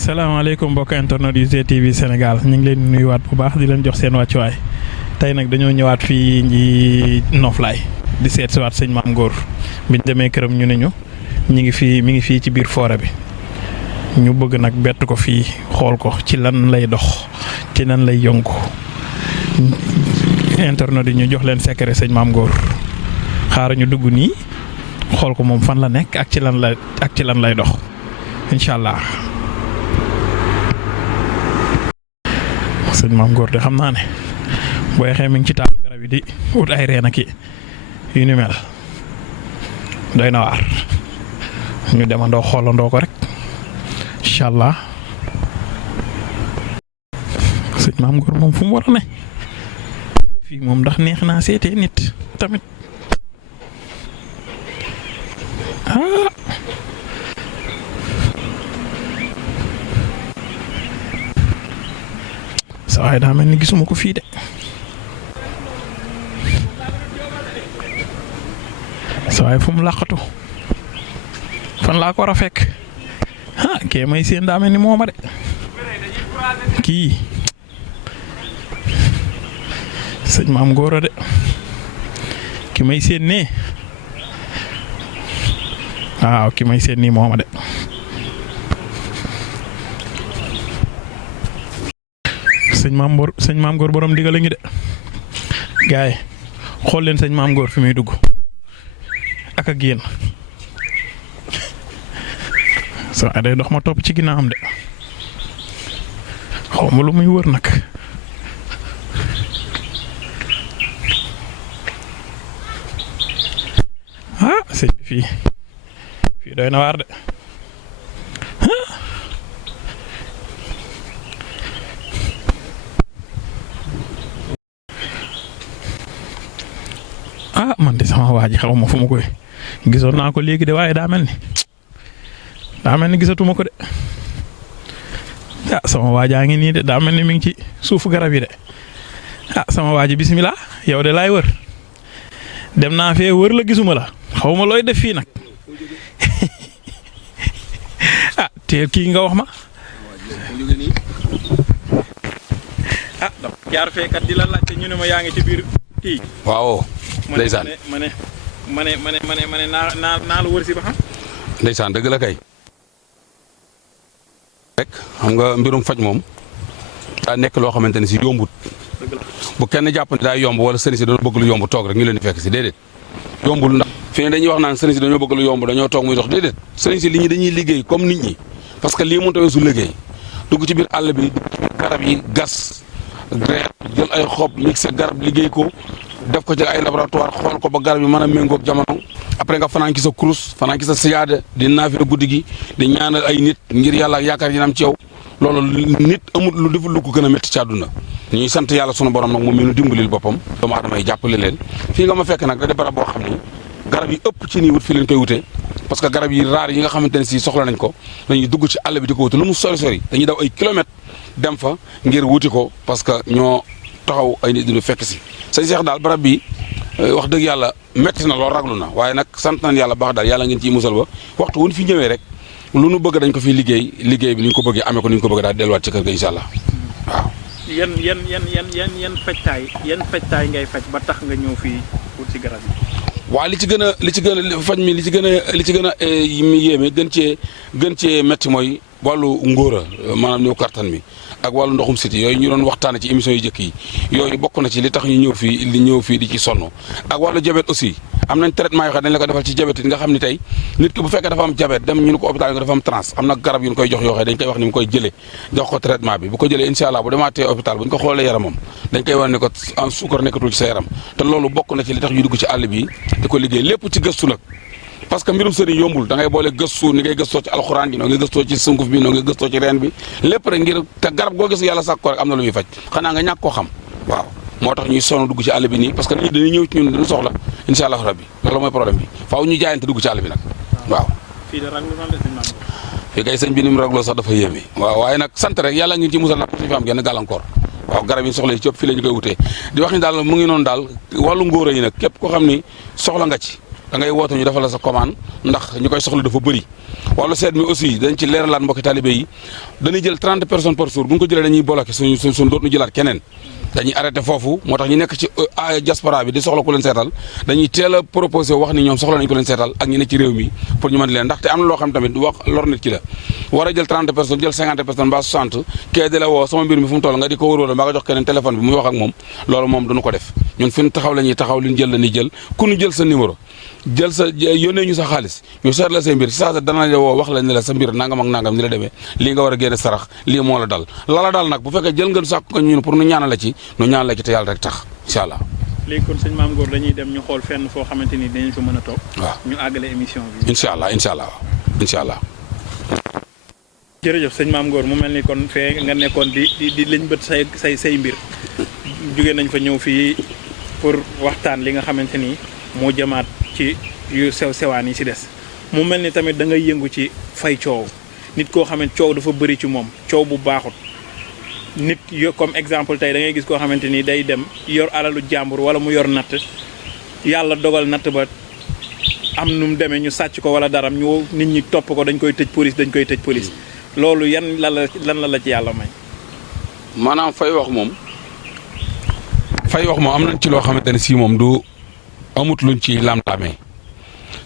salaamaaleykum mbokk internet yu GTV Sénégal ñu ngi leen di nuyuwaat bu baax di leen jox seen wàccuwaay tey nag dañoo ñëwaat fii ñi Noflaay di seet si waat sëñ Maam Ngor biñ demee këram ñu ne ñu ngi fii mi ngi fii ci biir forêt bi ñu bëgg nag bett ko fii xool ko ci lan lay dox ci lan lay yëngu internet yi ñu jox leen secret sëñ Maam Ngor xaaral ñu dugg nii xool ko moom fan la nekk ak ci lan lay dox incha allah. sëñ Maam Ngor de xam naa ne booy xee mi ngi ci taatu garab yi di wut ay reen ak yu ni mel doy na waar ñu demandoo xoolandoo ko rek incha allah. sëñ Maam Ngor moom fu mu war a ne fii moom ndax neex naa seetee nit tamit sa waay daa mel ni gisuma ko fii de sa waay fu mu làqatu fan laa ko war a fekk kee may seen daa mel ni mooma de kii sëñ Maam Ngor de ki may seen nee waaw ki may seen nii mooma de sëñ Maam Ngor borom digal a ngi de gaay xool leen sëñ Maam Ngor fi muy dugg ak a génn so day dox ma topp ci ginnaawam de xaw ma lu muy wër nag sëñ bi fii doy na waar de man de sama waa ji xaw ma fu ma koy gisoon naa ko léegi de waaye daa mel ni gisatuma ko de sama waajaa ngi nii de daa mel ni mi ngi ci suufu garab yi de sama waa ji bisimilah yow de laay wër dem naa fee wër la gisuma la xaw ma looy def fii nag teel kii nga wax ma jaar fee kat di la laajte ñu ne ma yaa ngi ci biir kii. waaw. ndeysaan ma ne naa la wër si ba xam. ndeysaan dëgg la kay. rek xam nga mbirum faj moom daa nekk loo xamante ne si yombut. bu kenn jàpp ne daa yomb wala sëriñ si dañoo bëgg lu yomb toog rek ñu leen di fekk si déedéet. yombul ndax fi ne dañuy wax naan sëriñ si dañoo bëgg lu yomb dañoo toog muy dox déedéet. sëriñ si li ñi dañuy liggéey comme nit ñi parce que lii mënut a weesu liggéey dugg ci biir àll bi garab yi gas reet jël ay xob mixé garab liggéey ko. def ko ci ay laboratoire xool ko ba garab yi mën a méngoog jamono après nga fanaan ci sa kurus fanaan ci sa siyaada di naafila guddi gi di ñaanal ay nit ngir yàlla ak yaakaar yi am ci yow loolu nit amul lu deful lu ko gën a métti ci àdduna ñuy sant yàlla sunu borom nag moom mi nu dimbalil boppam doomu aadama yi jàppale leen fii nga ma fekk nag da di barab boo xam ni garab yi ëpp ci nii wut fi leen koy wute parce que garab yi raar yi nga xamante ne si soxla nañ ko dañuy dugg ci àll bi di ko wute lu mu sori sori dañuy daw ay kilomètres dem fa ngir wuti ko parce que ñoo taxaw ay nit ñu fekk si sëñ Cheikh daal barab bi wax dëgg yàlla métti na lool raglu na waaye nag sant nañ yàlla baax daal yàlla ngeen ciy musal ba waxtu wu ñu fi ñëwee rek lu nu bëgg dañ ko fi liggéey bi ni ñu ko bëggee amee ko ni ñu ko bëgg daal delluwaat ci kër ga incha allah waaw. yan fajtaay ngay faj ba tax nga ñëw fii pour ci garab yi. waaw li ci gën a faj mi li ci gën a yéeme gën cee métti mooy wàllu ngóora maanaam ñëw kattan mi ak wàllu ndoxum siti yooyu ñu doon waxtaane ci émission yu jëkk yi yooyu bokk na ci li tax ñu ñëw fii di ci sonn ak wàllu diabète aussi am nañ traitement yoo xam dañ la ko defal ci diabète nga xam ni tey nit ki bu fekkee dafa am diabète dem ñu ne ko hôpital yi dafa am trans am na garab yu ñu koy jox yoo xam dañ koy wax ni mu koy jëlee jox ko traitement bi bu ko jëlee incha allah bu demaatee hôpital bu ñu ko xoolee yaramam dañ koy wane ne ko en suukar nekkatul ci sa yaram te loolu bokk na ci li tax ñu dugg ci àll bi di ko liggéey lépp ci gëstu nag parce que mbirum sëriñ yombul da ngay boole gëstu ni ngay gëstoo ci alxuraan ji noo ngay gëstoo ci sunguf bi noo ngay gëstoo ci reen bi lépp rek ngir te garab goo gis yàlla sàkk ko rek am na lu muy faj xanaa nga ñàkk koo xam waaw moo tax ñuy sonn dugg ci àll bi nii parce que nit ñi dañuy ñëw ci ñun dañu soxla incha allah rabbi loolu mooy problème bi faaw ñu jaayante dugg ci àll bi nag waaw fii kay sëñ bi ni mu ragloo sax dafa yéeme waaw waaye nag sant rek yàlla ngi ci musal nag suñu fi am genn gàllankoor waaw garab yi soxla yi ci ëpp fii la ñu koy wutee di wax ni daal mu ngi noonu daal wàllu ngóora yi nag képp koo xam ni soxla nga ci da ngay woote ñu defal la sa commande ndax ñu koy soxla dafa bëri. wàllu seet mi aussi dañ ci leeralaat mbokki talibé yi dañuy jël 30 personnes par jour bu ñu ko jëlee dañuy bloqué suñu dootuñu jëlaat keneen dañuy arrêté foofu moo tax ñu nekk ci diaspora bi di soxla ku leen seetal dañuy teel a proposé wax ni ñoom soxla nañu ku leen seetal ak ñi ne ci réew mi pour ñu mën leen ndaxte am na loo xam tamit wax lor nit ki la war a jël 30 personnes jël 50 personnes mbaa 60 kee di la woo sama mbir mi fu mu toll nga di ko wër-wër mbaa nga jox keneen téléphone bi muy wax ak moom loolu moom duñu ko def ñun fi ñu taxaw la ñuy taxaw li ñu jël la ñuy jël ku ñu jël sa numéro jël sa yónnee ñu sa xaalis ñu seet la say mbir si saa sa dana la woo wax la ne la sa mbir nangam ak nangam ni la demee lii nga war a génne sarax lii moo la dal lala daal nag bu fekkee jël nga sàkk ko ñun pour nu ñaanal la ci nu ñaanal la ci te yàlla rek tax incha allah. léegi kon sëñ Mame Gor dañuy dem ñu xool fenn foo xamante ni dinañ fa mën a toog. waaw ñu àggale émission bi. incha allah incha allah. jërëjëf sëñ Mame Gor mu mel ni kon fee nga nekkoon di lañ bët say mbir jóge nañ fa ñëw fii pour waxtaan li nga xamante ni moo jëmaat ci yu sewaan yi si des mu mel ni tamit da ngay yëngu ci fay coow nit koo xamante coow dafa bëri ci moom coow bu baaxut nit yo comme exemple tey da ngay gis koo xamante ni day dem yor alalu jàmbur wala mu yor natt yàlla dogal natt ba am nu mu demee ñu sàcc ko wala daram ñu nit ñi topp ko dañ koy tëj police loolu lan la ci yàlla may. maanaam fay wax moom am nañ ci loo xamante ne si moom du amut luñ ci lam-lamee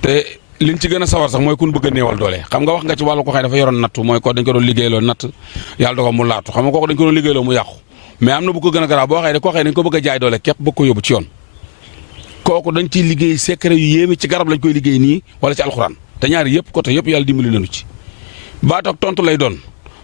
te liñ ci gën a sawar sax mooy kun bëgg a néewal doole xam nga wax nga ci wàllu ko xëy dafa yoroon nattu mooy ko dañ ko doon liggéeyloo natt yàlla dogal mu laatu xam nga kooku dañ ko doon liggéeyloo mu yàqu mais am na bu ko gën a garaaw boo xëy de koo xëy dañ ko bëgg a jaay doole képp bëgg ko yóbbu ci yoon kooku dañ ciy liggéey secret yu yéeme ci garab lañ koy liggéey nii wala ci alxuraan te ñaari yëpp côté yëpp yàlla dimbali nañu ci baatoog tontu lay doon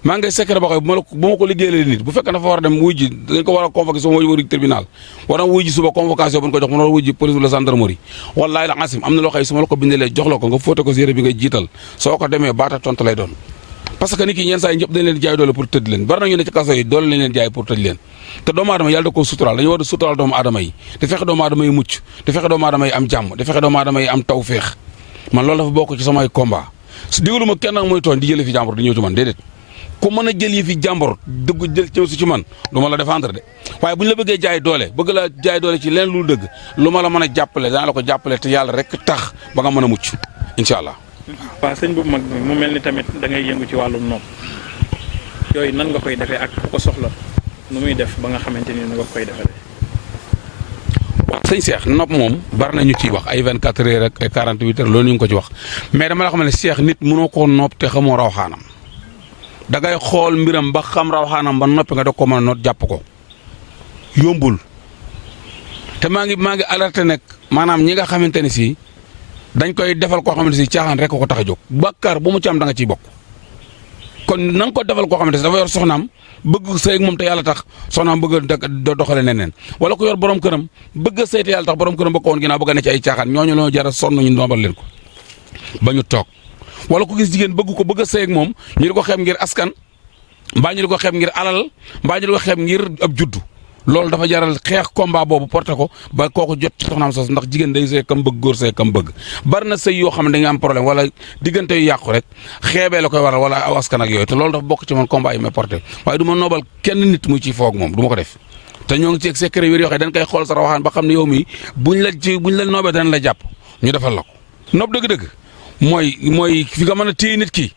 maa ngay secret boo xam bu ma ko liggéeyee nit bu fekkee dafa war a dem wuy ji dañ ko war a convoqué sama wuy tribunal war a wuy ji suba convocation bu ñu ko jox mu war a wuy ji police wala gendarmerie wallaahi la asim am na loo xam ne su ma la ko bindalee jox la ko nga fóote ko si yére bi ngay jiital soo ko demee baata tontu lay doon parce que nit ki ñeen saa yi ñëpp dañ leen jaay doole pour tëj leen bari na ñu ne ci kaso yi doole lañ leen jaay pour tëj leen te doomu aadama yàlla da koo suturaal dañu war a suturaal doomu aadama yi te fexe doomu aadama yi mucc te fexe doomu aadama yi am jàmm te fexe doomu aadama yi am tawféex man loolu dafa bokk ci samay combat digalu ma kenn nag muy tooñ di jële fi jàmbur di ñëw ci man déedéet ku mën a jël yi fi jàmbur dëgg jël ñëw si ci man du ma la défendre de waaye bu ñu la bëggee jaay doole bëgg la jaay doole ci leen lu dëgg lu ma la mën a jàppale dana la ko jàppale te yàlla rek tax ba nga mën a mucc incha allah. waaw sëñ bu mag bi mu mel ni tamit da ngay yëngu ci wàllum nopp yooyu nan nga koy defee ak ku ko soxla nu muy def ba nga xamante ni nu nga koy defee. waaw sëñ Cheikh nopp moom bari na ñu ciy wax ay 24 heures ak ay 48 heures loolu ñu ngi ko ci wax mais dama la xam ne Cheikh nit mënoo koo nopp te xamoo rawxaanam da ngay xool mbiram ba xam rawxaanam ba noppi nga doog ko mën a noot jàpp ko yombul te maa ngi alerté nag maanaam ñi nga xamante ne si dañ koy defal koo xamante si caaxaan rek ko tax a jóg bàkkaar bu mu ci am da nga ciy bokk kon na nga ko defal koo xamante si dafa yor soxnaam bëgg sëy ak moom te yàlla tax soxnaam bëgg a doxale neneen wala ko yor borom këram bëgg a sëy te yàlla tax borom këram ba ko woon ginnaaw bëgg a ne ci ay caaxaan ñooñu loo jar a sonn ñu ndombal leen ko ba ñu toog wala ku gis jigéen bëgg ko bëgg a sëy ak moom ñu di ko xeeb ngir askan mbaa ñu di ko xeeb ngir alal mbaa ñu di ko xeeb ngir ab juddu loolu dafa jaral xeex combat boobu porté ko ba kooku jot ci soxnaam sos ndax jigéen day sëy kam bëgg góor sëy kam bëgg bari na sëy yoo xam ne dañu am problème wala diggante yu yàqu rek xeebee la koy waral wala aw askan ak yooyu te loolu dafa bokk ci man combat yi may porté waaye du ma noobal kenn nit muy ciy foog moom du ma ko def te ñoo ngi ci secret wér yoo xam ne dañ koy xool sa rawaxaan ba xam ne yow mi buñ la noobee danañ la jàpp ñu defal la ko noob dëgg-dëgg mooy fi nga mën a téye nit ki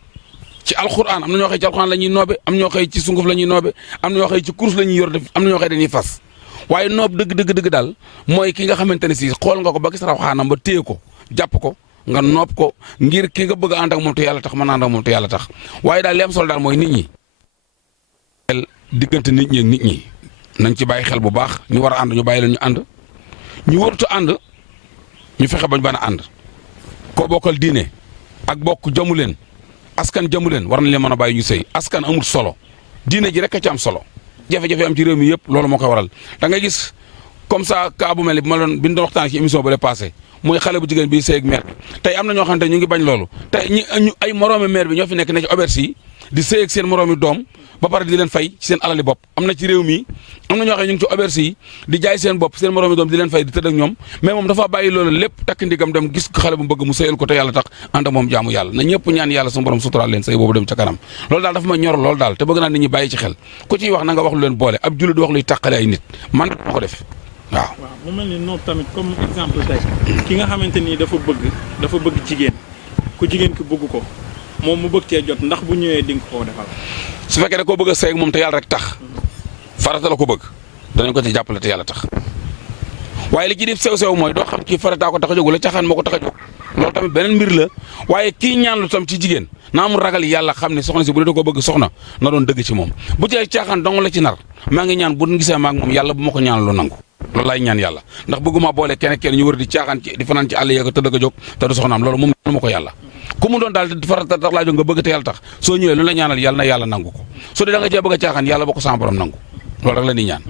ci alxuraan am na ñoo xëy ci alxuraan la ñuy noobe am ñoo xëy ci sunguf la ñuy noobe am na ñoo xëy ci course la ñuy yor def am na ñoo xëy dañuy fas waaye noob dëgg daal mooy ki nga xamante ne si xool nga ko ba gis rawaxaanam ba téye ko jàpp ko nga noob ko ngir ki nga bëgg a ànd ak moom te yàlla tax mën a ànd ak moom te yàlla tax waaye daal li am solo daal mooy nit ñi diggante nit ñi ak nit ñi nañ ci bàyyi xel bu baax ñu war a ànd ñu bàyyi leen ñu ànd ñu warut a ànd ñu fexe bañ a ànd koo bokkal diine ak bokk jamu leen askan jamu leen war nañ leen mën a bàyyi ñu sëy askan amul solo diine ji rek a ci am solo jafe-jafe am ci réew mi yëpp loolu moo koy waral da ngay gis comme ça cas bu mel ni bi ñu doon waxtaan ci émission ba le passé muy xale bu jigéen bi sëy ak maire bi tey am na ñoo xam ne ñu ngi bañ loolu tey ñu ay moroomi maire bi ñoo fi nekk ne ci auberge yi di sëy ak seen moroomi doom ba pare di leen fay ci seen alali bopp am na ci réew mi am na ñoo xam ne ñu ngi ci auberge yi di jaay seen bopp seen moroomi doom di leen fay di tëdd ak ñoom mais moom dafa bàyyi loolu lépp takk ndigam dem gis ko xale bu bëgg mu sëyal ko te yàlla tax ànd ak moom jaamu yàlla na ñëpp ñaan yàlla suñu borom suturaal leen sëy boobu dem ca kanam loolu daal dafa ma ñor loolu daal te bëgg naa nit ñi bàyyi ci xel ku ciy wax na nga wax lu leen boole ab jullit di wax luy tàqale ay nit man moo ko def waaw. waaw mu mel ni noonu tamit comme exemple tey ki nga xamante ni dafa bëgg jigéen ku jigéen ki bëgg ko moom mu bëgg cee jot ndax bu ñëwee di nga ko defal. su fekkee da koo bëgg a sëy ak moom te yàlla rek tax farata la ko bëgg danañ ko ci jàppale te yàlla tax waaye li ci def sew mooy doo xam kii farataa ko tax a jóg wala caaxaan moo ko tax a jóg loolu tamit beneen mbir la waaye kii ñaan lu tam ci jigéen naa mu ragal yàlla xam ne soxna si bu dee da koo bëgg soxna na doon dëgg ci moom bu ci ay caaxaan dong la ci nar maa ngi ñaan bu gisee maag moom yàlla bu ma ko ñaan lu nangu loolu laay ñaan yàlla ndax bëgguma boole kenn ñu wër di caaxaan ci di fanaan ci àll yeeg te dëgg a jóg te du soxnaam loolu moom ma ko yàlla ku mu doon daal farata tax laa jóg nga bëgg te yàlla tax soo ñëwee lu la ñaanal yàlla na yàlla nangu ko su dee da nga cee bëgg a caaxaan yàlla ba ko sama borom nangu loolu rek la ñuy ñaan